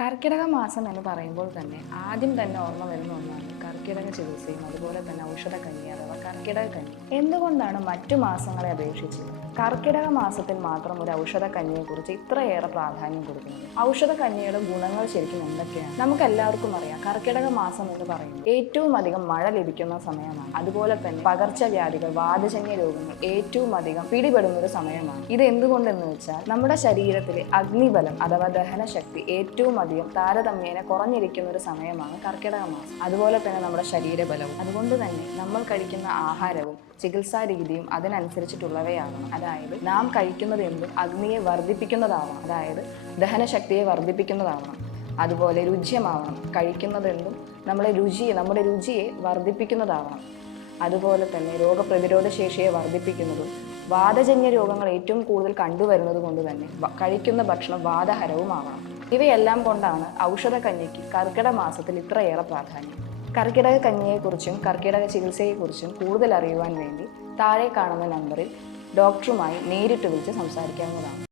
കർക്കിടക മാസം എന്ന് പറയുമ്പോൾ തന്നെ ആദ്യം തന്നെ ഓർമ്മ വരുന്ന ഒന്നാണ് കർക്കിടക ചികിത്സയും അതുപോലെ തന്നെ ഔഷധ അഥവാ കർക്കിടക കഞ്ഞി എന്തുകൊണ്ടാണ് മറ്റു മാസങ്ങളെ അപേക്ഷിച്ച് കർക്കിടക മാസത്തിൽ മാത്രം ഒരു ഔഷധ കഞ്ഞിയെ കുറിച്ച് ഇത്രയേറെ പ്രാധാന്യം കൊടുക്കുന്നത്? ഔഷധ ഔഷധക്കഞ്ഞിയുടെ ഗുണങ്ങൾ ശരിക്കും എന്തൊക്കെയാണ്? നമുക്ക് എല്ലാവർക്കും അറിയാം കർക്കിടക മാസം എന്ന് പറയുന്നത് ഏറ്റവും അധികം മഴ ലഭിക്കുന്ന സമയമാണ്. അതുപോലെ തന്നെ പകർച്ചവ്യാധികൾ വാതജന്യ രോഗങ്ങൾ ഏറ്റവും അധികം പിടിപെടുന്ന ഒരു സമയമാണ്. ഇത് എന്തുകൊണ്ടെന്ന് വെച്ചാൽ നമ്മുടെ ശരീരത്തിലെ അഗ്നിബലം അഥവാ ദഹനശക്തി ഏറ്റവും അധികം താരതമ്യേന കുറഞ്ഞിരിക്കുന്ന ഒരു സമയമാണ് കർക്കിടക മാസം. അതുപോലെ തന്നെ നമ്മുടെ ശരീരബലവും. അതുകൊണ്ട് തന്നെ നമ്മൾ കഴിക്കുന്ന ആഹാരവും ചികിത്സാ രീതിയും അതിനനുസരിച്ചിട്ടുള്ളവയാകണം അതായത് നാം കഴിക്കുന്നത് എന്തും? അഗ്നിയെ വർദ്ധിപ്പിക്കുന്നതാവണം. അതായത് ദഹനശക്തിയെ വർദ്ധിപ്പിക്കുന്നതാവണം. അതുപോലെ രുചിയമാവണം. കഴിക്കുന്നതെന്തും നമ്മളെ രുചിയെ നമ്മുടെ രുചിയെ വർദ്ധിപ്പിക്കുന്നതാവണം. അതുപോലെ തന്നെ രോഗപ്രതിരോധ ശേഷിയെ വർദ്ധിപ്പിക്കുന്നതും വാദജന്യ രോഗങ്ങൾ ഏറ്റവും കൂടുതൽ കണ്ടുവരുന്നത് കൊണ്ട് തന്നെ കഴിക്കുന്ന ഭക്ഷണം വാദഹരവുമാവണം. ഇവയെല്ലാം കൊണ്ടാണ് ഔഷധ കഞ്ഞിക്ക് കർക്കിടക മാസത്തിൽ ഇത്രയേറെ പ്രാധാന്യം. കർക്കിടക കഞ്ഞിയെക്കുറിച്ചും കർക്കിടക ചികിത്സയെക്കുറിച്ചും കൂടുതൽ അറിയുവാൻ വേണ്ടി താഴെ കാണുന്ന നമ്പറിൽ ഡോക്ടറുമായി നേരിട്ട് വിളിച്ച് സംസാരിക്കാവുന്നതാണ്.